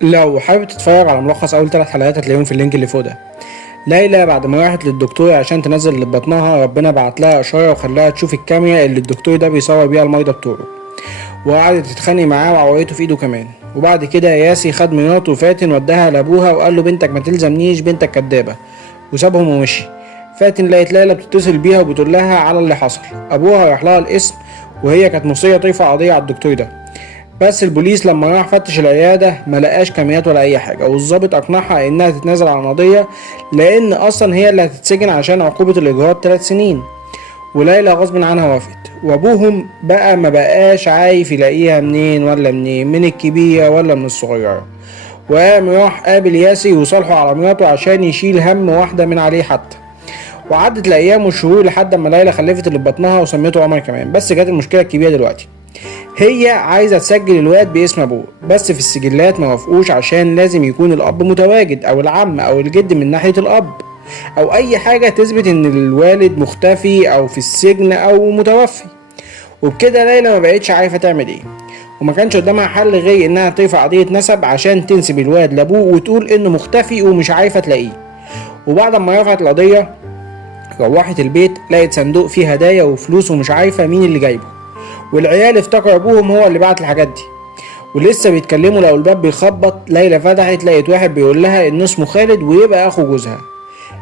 لو حابب تتفرج على ملخص اول 3 حلقات هتلاقيهم في اللينك اللي فوق ده. ليلى بعد ما راحت للدكتور عشان تنزل اللي في بطنها، ربنا بعت لها اشاره وخلاها تشوف الكاميرا اللي الدكتور ده بيصور بيها المرضى بتوعه، وقعدت تتخانق معاه وعورته في ايده كمان. وبعد كده ياسي خد مراته فاتن وداها لابوها وقال له بنتك ما تلزمنيش، بنتك كدابه، وسابهم ومشي. فاتن لقيت ليلى بتتصل بيها وبتقول لها على اللي حصل. ابوها راح لها القسم وهي كانت مصريه ترفع قضيه على الدكتور ده، بس البوليس لما راح فتش العياده ما لقاش كاميرات ولا اي حاجه، والظابط اقنعها انها تتنازل عن القضيه لان اصلا هي اللي هتتسجن عشان عقوبه الاجهاض 3 سنين. وليلى غصب عنها وافقت. وابوهم بقى ما بقاش عارف يلاقيها منين ولا منين، من الكبيره ولا من الصغيره، وقام راح قابل ياسي وصالحه على مراته عشان يشيل هم واحده من عليه حتى. وعدت الايام والشهور لحد ما ليلى خلفت اللي في بطنها وسميته عمر كمان. بس جت المشكله الكبيره دلوقتي، هي عايزه تسجل الواد باسم ابوه، بس في السجلات ما وافقوش عشان لازم يكون الاب متواجد او العم او الجد من ناحيه الاب، او اي حاجه تثبت ان الوالد مختفي او في السجن او متوفي. وبكده ليلى ما بقتش عارفه تعمل ايه، وما كانش قدامها حل غير انها ترفع قضيه نسب عشان تنسب الواد لابوه وتقول انه مختفي ومش عارفه تلاقيه. وبعد ما رفعت القضيه روحت البيت لقت صندوق فيه هدايا وفلوس ومش عارفه مين اللي جايبه، والعيال افتكروا ابوهم هو اللي بعت الحاجات دي. ولسه بيتكلموا لو الباب بيخبط، ليلى فتحت لقيت واحد بيقول لها ان اسمه خالد ويبقى اخو جوزها.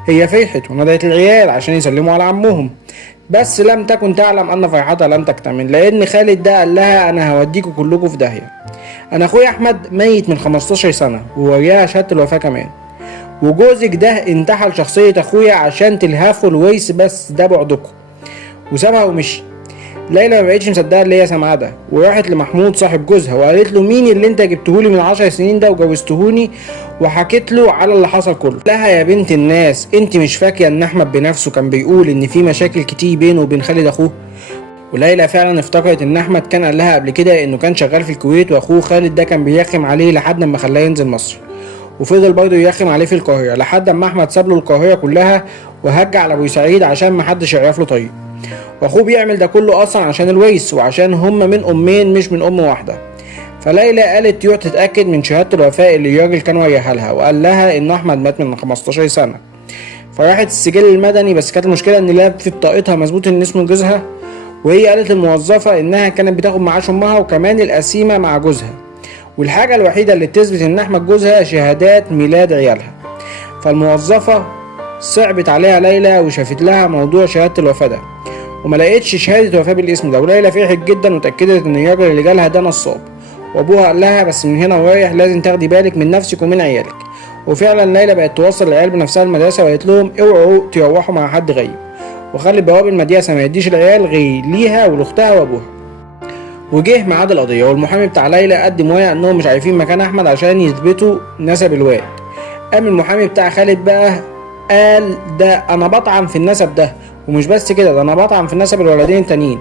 هي فرحت ونادت العيال عشان يسلموا على عمهم، بس لم تكن تعلم ان فرحتها لم تكتمل، لان خالد ده قال لها انا هوديكوا كلكوا في داهيه. انا اخويا احمد ميت من 15 سنه ووريها شهاده الوفاه كمان، وجوزك ده انتحل شخصيه اخويا عشان تلهفوا الورث، بس ده بعدكم. وسابها ومشي. ليلى ما بقتش مصدقه اللي هي سامعاه ده، وراحت لمحمود صاحب جوزها وقالت له مين اللي انت جبتهولي من 10 سنين ده وجوزتهوني، وحكيت له على اللي حصل كله. لها يا بنت الناس انت مش فاكره ان احمد بنفسه كان بيقول ان في مشاكل كتير بينه وبين خالد اخوه؟ وليلى فعلا افتكرت ان احمد كان قال لها قبل كده انه كان شغال في الكويت، واخوه خالد ده كان بيرخم عليه لحد ما خلاه ينزل مصر، وفضل برضه يرخم عليه في القاهره لحد ما احمد ساب له القاهره كلها وهج على ابو سعيد عشان محدش يعرف له طريق. واخوه بيعمل ده كله اصلا عشان الورث وعشان هما من امين مش من ام واحده. فليلى قالت تروح تتاكد من شهاده الوفاه اللي الراجل كان وريها لها، وقال لها ان احمد مات من 15 سنه. فراحت السجل المدني، بس كانت المشكله ان لا في بطاقتها مظبوط ان اسم جوزها، وهي قالت للموظفه انها كانت بتاخد معاش امها وكمان القسيمه مع جوزها، والحاجه الوحيده اللي تثبت ان احمد جوزها شهادات ميلاد عيالها. فالموظفه صعبت عليها ليلى وشافت لها موضوع شهاده الوفاه ده، وما لقيتش شهاده وفاه بالاسم ده. وليلى فرحت جدا وتاكدت ان الراجل اللي جالها ده نصاب، وابوها قال لها بس من هنا ورايح لازم تاخدي بالك من نفسك ومن عيالك. وفعلا ليلى بقت توصل العيال بنفسها المدرسه وقالت لهم اوعوا تروحوا مع حد غريب، وخلي بواب المدرسه ما يديش العيال غير ليها ولاختها وابوها. وجه ميعاد القضيه، والمحامي بتاع ليلى قدم ورقه انهم مش عارفين مكان احمد عشان يثبتوا نسب الواد. قام المحامي بتاع خالد بقى قال ده انا بطعن في النسب ده، ومش بس كده، ده انا بطعن في النسب الولدين التانيين،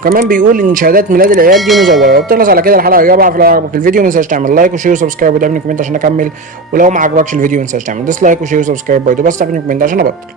وكمان بيقول ان شهادات ميلاد العيال دي مزوره. وبتخلص على كده الحلقه الرابعه. فلو عجبك الفيديو متنساش تعمل لايك وشير وسبسكرايب ودعمني كومنت عشان اكمل، ولو ما عجبكش الفيديو متنساش تعمل ديسلايك وشير وسبسكرايب برضه، بس تعمل كومنت عشان ابطل.